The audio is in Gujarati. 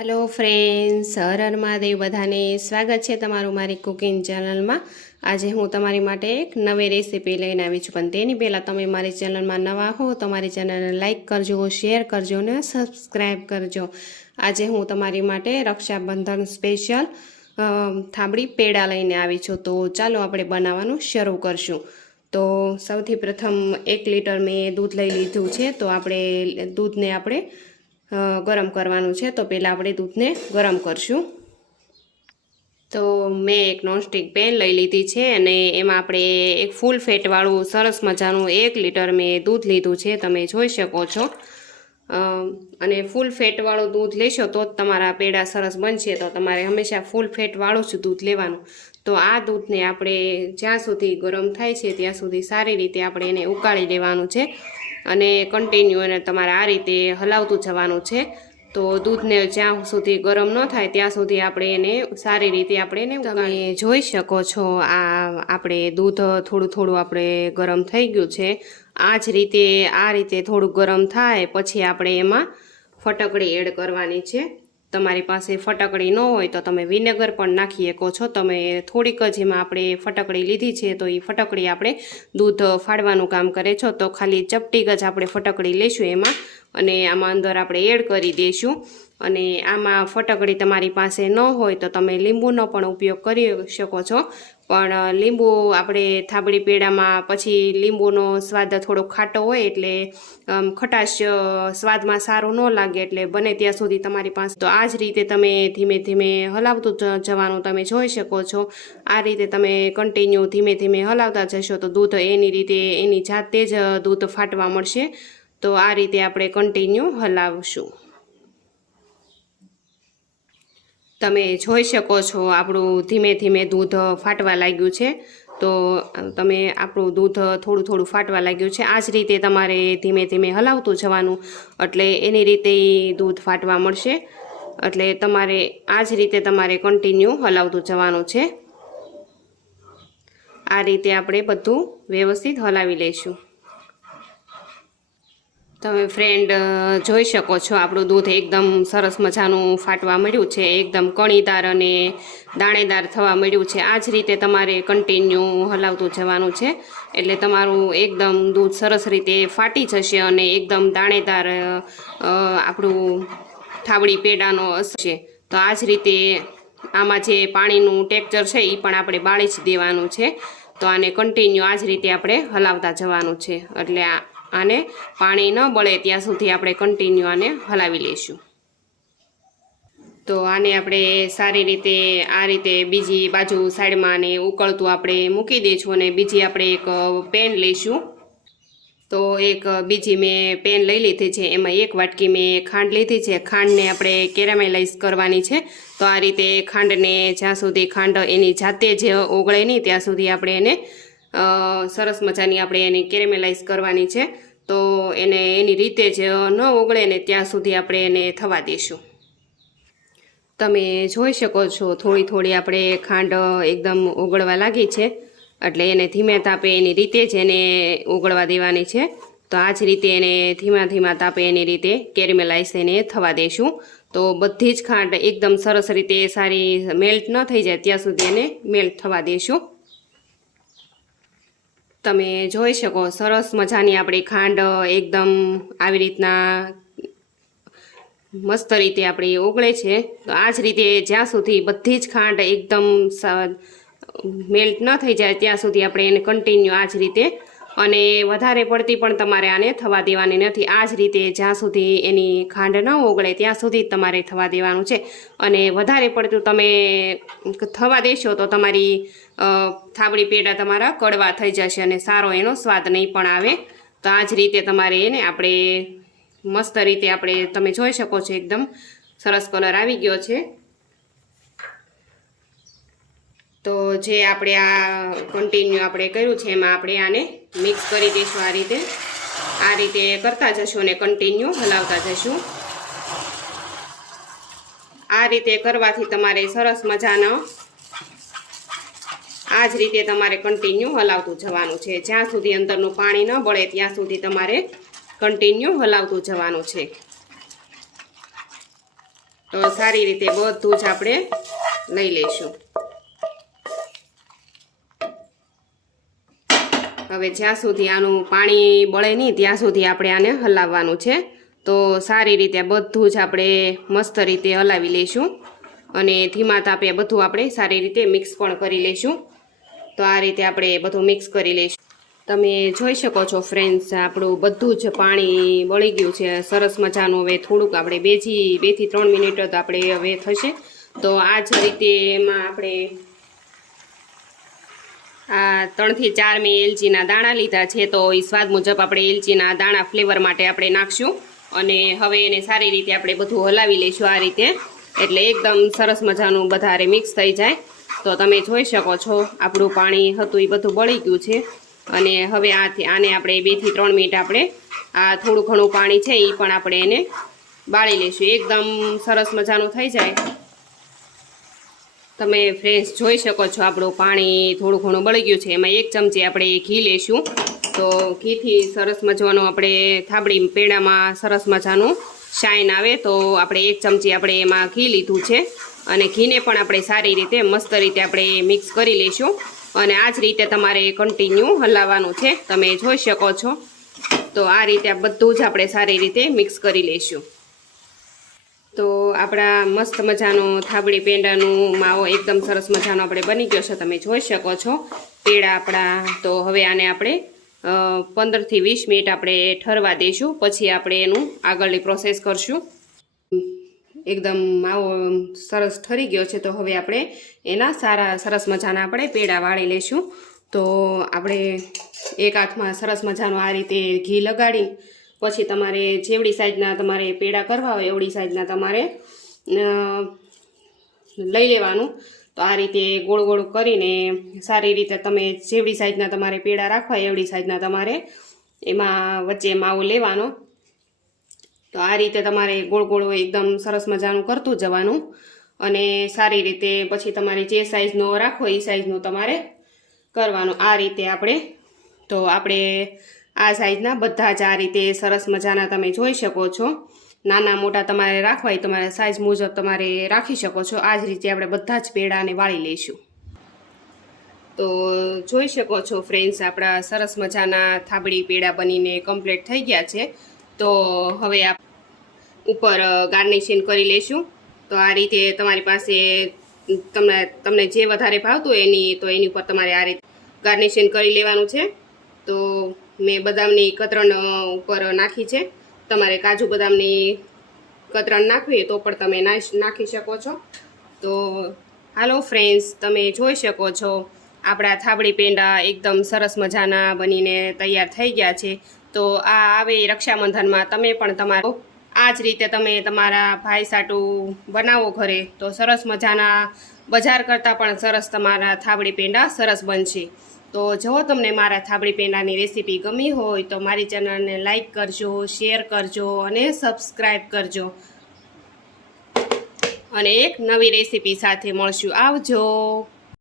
Hello friends Har Har Mahadev. બધાને સ્વાગત છે તમારું મારી કુકિંગ ચેનલમાં આજે હું તમારી માટે એક નવી રેસીપી લઈને આવી છું. પણ તેની પહેલાં તમે મારી ચેનલમાં નવા હો, તો મારી ચેનલને લાઇક કરજો શેર કરજો અને સબસ્ક્રાઈબ કરજો. આજે હું તમારી માટે રક્ષાબંધન સ્પેશિયલ થાબડી પેડા લઈને આવી છું. તો ચાલો આપણે બનાવવાનું શરૂ કરશું. તો સૌથી પ્રથમ એક લીટર મેં દૂધ લઈ લીધું છે. તો આપણે દૂધને આપણે ગરમ કરવાનું છે, તો પહેલાં આપણે દૂધને ગરમ કરશું. તો મેં એક નોનસ્ટિક પેન લઈ લીધી છે અને એમાં આપણે એક ફૂલ ફેટવાળું સરસ મજાનું એક લીટર મેં દૂધ લીધું છે, તમે જોઈ શકો છો. અને ફૂલ ફેટવાળું દૂધ લેશો તો જ તમારા પેડા સરસ બનશે, તો તમારે હંમેશા ફૂલ ફેટવાળું જ દૂધ લેવાનું. તો આ દૂધને આપણે જ્યાં સુધી ગરમ થાય છે, ત્યાં સુધી સારી રીતે આપણે એને ઉકાળી લેવાનું છે. અને કન્ટિન્યુ એને તમારે આ રીતે હલાવતું જવાનું છે. તો દૂધને જ્યાં સુધી ગરમ ન થાય ત્યાં સુધી આપણે એને સારી રીતે આપણે એને તમે જોઈ શકો છો આ આપણે દૂધ થોડું થોડું આપણે ગરમ થઈ ગયું છે. આ જ રીતે, આ રીતે થોડું ગરમ થાય પછી આપણે એમાં ફટકડી એડ કરવાની છે. તમારી પાસે ફટકડી ન હોય તો તમે વિનેગર પણ નાખી શકો છો. તમે થોડીક જ એમાં આપણે ફટકડી લીધી છે તો એ ફટકડી આપણે દૂધ ફાડવાનું કામ કરે છો. તો ખાલી ચપટીક જ આપણે ફટકડી લઈશું એમાં અને આમાં અંદર આપણે એડ કરી દઈશું. અને આમાં ફટકડી તમારી પાસે ન હોય તો તમે લીંબુનો પણ ઉપયોગ કરી શકો છો. પણ લીંબુ આપણે થાબડી પેડામાં પછી લીંબુનો સ્વાદ થોડો ખાટો હોય એટલે ખટાશ સ્વાદમાં સારું ન લાગે એટલે બને ત્યાં સુધી તમારી પાસે. તો આ જ રીતે તમે ધીમે ધીમે હલાવતું જવાનું તમે જોઈ શકો છો. આ રીતે તમે કન્ટિન્યુ ધીમે ધીમે હલાવતા જશો તો દૂધ એની રીતે, એની જાતે જ દૂધ ફાટવા મળશે. તો આ રીતે આપણે કન્ટિન્યુ હલાવશું. તમે જોઈ શકો છો આપણું ધીમે ધીમે દૂધ ફાટવા લાગ્યું છે. તો તમે આપણું દૂધ થોડું થોડું ફાટવા લાગ્યું છે. આ જ રીતે તમારે ધીમે ધીમે હલાવતું જવાનું. એટલે એની રીતે દૂધ ફાટવા મળશે. એટલે તમારે આ જ રીતે તમારે કન્ટિન્યુ હલાવતું જવાનું છે. આ રીતે આપણે બધું વ્યવસ્થિત હલાવી લઈશું. તમે ફ્રેન્ડ જોઈ શકો છો. આપણું દૂધ એકદમ સરસ મજાનું ફાટવા મળ્યું છે. એકદમ કણીદાર અને દાણેદાર થવા મળ્યું છે. આ જ રીતે તમારે કન્ટિન્યુ હલાવતું જવાનું છે. એટલે તમારું એકદમ દૂધ સરસ રીતે ફાટી જશે અને એકદમ દાણેદાર આપણું થાબડી પેડાનો હશે તો આ જ રીતે આમાં જે પાણીનું ટેક્ચર છે એ પણ આપણે બાળી જ દેવાનું છે. તો આને કન્ટિન્યુ આ જ રીતે આપણે હલાવતા જવાનું છે. એટલે આ આને પાણી ન બળે ત્યાં સુધી આપણે કન્ટિન્યુ આને હલાવી લઈશું. તો આને આપણે સારી રીતે, આ રીતે બીજી બાજુ સાઈડમાં આને ઉકળતું આપણે મૂકી દઈશું અને બીજી આપણે એક પેન લઈશું. તો એક બીજી મેં પેન લઈ લીધી છે. એમાં એક વાટકી મેં ખાંડ લીધી છે. ખાંડને આપણે કેરામેલાઇઝ કરવાની છે. તો આ રીતે ખાંડને જ્યાં સુધી ખાંડ એની જાતે જ ઓગળે નહીં, ત્યાં સુધી આપણે એને સરસ મજાની આપણે એની કેરેમેલાઇઝ કરવાની છે. તો એને એની રીતે જ ન ઓગળે ને ત્યાં સુધી આપણે એને થવા દઈશું તમે જોઈ શકો છો, થોડી થોડી આપણે ખાંડ એકદમ ઓગળવા લાગી છે. એટલે એને ધીમે તાપે એની રીતે જ એને ઓગળવા દેવાની છે. તો આ જ રીતે એને ધીમા ધીમા તાપે એની રીતે કેરેમેલાઇઝ એને થવા દઈશું તો બધી જ ખાંડ એકદમ સરસ રીતે સારી મેલ્ટ ન થઈ જાય, ત્યાં સુધી એને મેલ્ટ થવા દઈશું તમે જોઈ શકો, સરસ મજાની આપણી ખાંડ એકદમ આવી રીતના મસ્ત રીતે આપણી ઓગળે છે. તો આ જ રીતે જ્યાં સુધી બધી જ ખાંડ એકદમ મેલ્ટ ન થઈ જાય, ત્યાં સુધી આપણે એને કન્ટિન્યુ આ જ રીતે અને વધારે પડતી પણ તમારે આને થવા દેવાની નથી. આ જ રીતે જ્યાં સુધી એની ખાંડ ન ઓગળે ત્યાં સુધી તમારે થવા દેવાનું છે. અને વધારે પડતું તમે થવા દેશો તો તમારી થાબડી પેડા તમારા કડવા થઈ જશે અને સારો એનો સ્વાદ નહીં પણ આવે. તો આ જ રીતે તમારે એને આપણે મસ્ત રીતે આપણે તમે જોઈ શકો છો એકદમ સરસ કલર આવી ગયો છે. તો જે આપણે આ કન્ટિન્યુ આપણે કર્યું છે, એમાં આપણે આને મિક્સ કરી દઈશું આ રીતે. આ રીતે કરતા જશું અને કન્ટિન્યુ હલાવતા જશું. આ રીતે કરવાથી તમારે સરસ મજાનો આ જ રીતે તમારે કન્ટિન્યુ હલાવતું જવાનું છે. જ્યાં સુધી અંદરનું પાણી ન બળે, ત્યાં સુધી તમારે કન્ટિન્યુ હલાવતું જવાનું છે. તો સારી રીતે બધું જ આપણે લઈ લઈશું. હવે જ્યાં સુધી આનું પાણી બળે નહીં, ત્યાં સુધી આપણે આને હલાવવાનું છે. તો સારી રીતે બધું જ આપણે મસ્ત રીતે હલાવી લઈશું અને ધીમા તાપે બધું આપણે સારી રીતે મિક્સ પણ કરી લઈશું. તો આ રીતે આપણે બધું મિક્સ કરી લઈશું. તમે જોઈ શકો છો ફ્રેન્ડ્સ, આપણું બધું જ પાણી બળી ગયું છે. સરસ મજાનું હવે થોડુંક આપણે બેથી બેથી ત્રણ મિનિટ જ આપણે હવે થશે. તો આ જ રીતે એમાં આપણે આ ત્રણથી ચાર મેં એલચીના દાણા લીધા છે, તો એ સ્વાદ મુજબ આપણે એલચીના દાણા ફ્લેવર માટે આપણે નાખશું. અને હવે એને સારી રીતે આપણે બધું હલાવી લઈશું આ રીતે. એટલે એકદમ સરસ મજાનું વધારે મિક્સ થઈ જાય. તો તમે જોઈ શકો છો, આપણું પાણી હતું એ બધું બળી ગયું છે. અને હવે આથી આને આપણે બેથી ત્રણ મિનિટ આપણે આ થોડું ઘણું પાણી છે એ પણ આપણે એને બાળી લઈશું. એકદમ સરસ મજાનું થઈ જાય. તમે ફ્રેન્ડ્સ જોઈ શકો છો, આપણું પાણી થોડું ઘણું બળી ગયું છે. એમાં એક ચમચી આપણે ઘી લેશું. તો ઘીથી સરસ મજાનું આપણે થાબડી પેડામાં સરસ મજાનું શાઇન આવે. તો આપણે એક ચમચી આપણે એમાં ઘી લીધું છે. અને ઘીને પણ આપણે સારી રીતે, મસ્ત રીતે આપણે મિક્સ કરી લઈશું અને આ જ રીતે તમારે કન્ટિન્યુ હલાવવાનું છે. તમે જોઈ શકો છો. તો આ રીતે બધું જ આપણે સારી રીતે મિક્સ કરી લઈશું તો આપણા મસ્ત મજાનો થાબડી પેંડાનું માવો એકદમ સરસ મજાનો આપણે બની ગયો છે. તમે જોઈ શકો છો પેડા આપણા. તો હવે આને આપણે પંદરથી વીસ મિનિટ આપણે ઠરવા દઈશું. પછી આપણે એનું આગળની પ્રોસેસ કરશું. એકદમ માવો સરસ ઠરી ગયો છે. તો હવે આપણે એના સારા, સરસ મજાના આપણે પેડા વાળી લઈશું. તો આપણે એક હાથમાં સરસ મજાનું આ રીતે ઘી લગાડી પછી તમારે જેવડી સાઈઝના તમારે પેડા કરવા હોય, એવડી સાઈઝના તમારે લઈ લેવાનું. તો આ રીતે ગોળ ગોળ કરીને સારી રીતે તમે જેવડી સાઈઝના તમારે પેડા રાખવા, એવડી સાઈઝના તમારે એમાં વચ્ચે માવો લેવાનો. તો આ રીતે તમારે ગોળ ગોળ એકદમ સરસ મજાનું કરતું જવાનું. અને સારી રીતે પછી તમારે જે સાઈઝનો રાખો એ સાઈઝનું તમારે કરવાનું. આ રીતે આપણે, તો આપણે આ સાઈઝના બધા જ આ રીતે સરસ મજાના તમે જોઈ શકો છો. નાના મોટા તમારે રાખવા હોય તમારા સાઈઝ મુજબ તમારે રાખી શકો છો. આ જ રીતે આપણે બધા જ પેડાને વાળી લઈશું. તો જોઈ શકો છો ફ્રેન્ડ્સ, આપણા સરસ મજાના થાબડી પેડા બનીને કમ્પ્લીટ થઈ ગયા છે. તો હવે આપ ઉપર ગાર્નિશિંગ કરી લઈશું. તો આ રીતે તમારી પાસે તમને તમને જે વધારે ભાવતું એની, તો એની ઉપર તમારે આ રીતે ગાર્નિશિંગ કરી લેવાનું છે. તો મેં બદામની કતરણ ઉપર નાખી છે. તમારે કાજુ બદામની કતરણ નાખવી તો પણ તમે નાખી શકો છો. તો હાલો ફ્રેન્ડ્સ તમે જોઈ શકો છો. આપણા થાબડી પેંડા એકદમ સરસ મજાના બનીને તૈયાર થઈ ગયા છે. તો આ આવે રક્ષાબંધનમાં તમે પણ તમારો આ જ રીતે તમે તમારા ભાઈ સાટું બનાવો ઘરે. તો સરસ મજાના બજાર કરતાં પણ સરસ તમારા થાબડી પેંડા સરસ બનશે. તો જો તમને મારા થાબડી પેંડાની રેસીપી ગમી હોય તો મારી ચેનલને લાઇક કરજો, શેર કરજો અને સબસ્ક્રાઈબ કરજો. અને એક નવી રેસીપી સાથે મળશું. આવજો.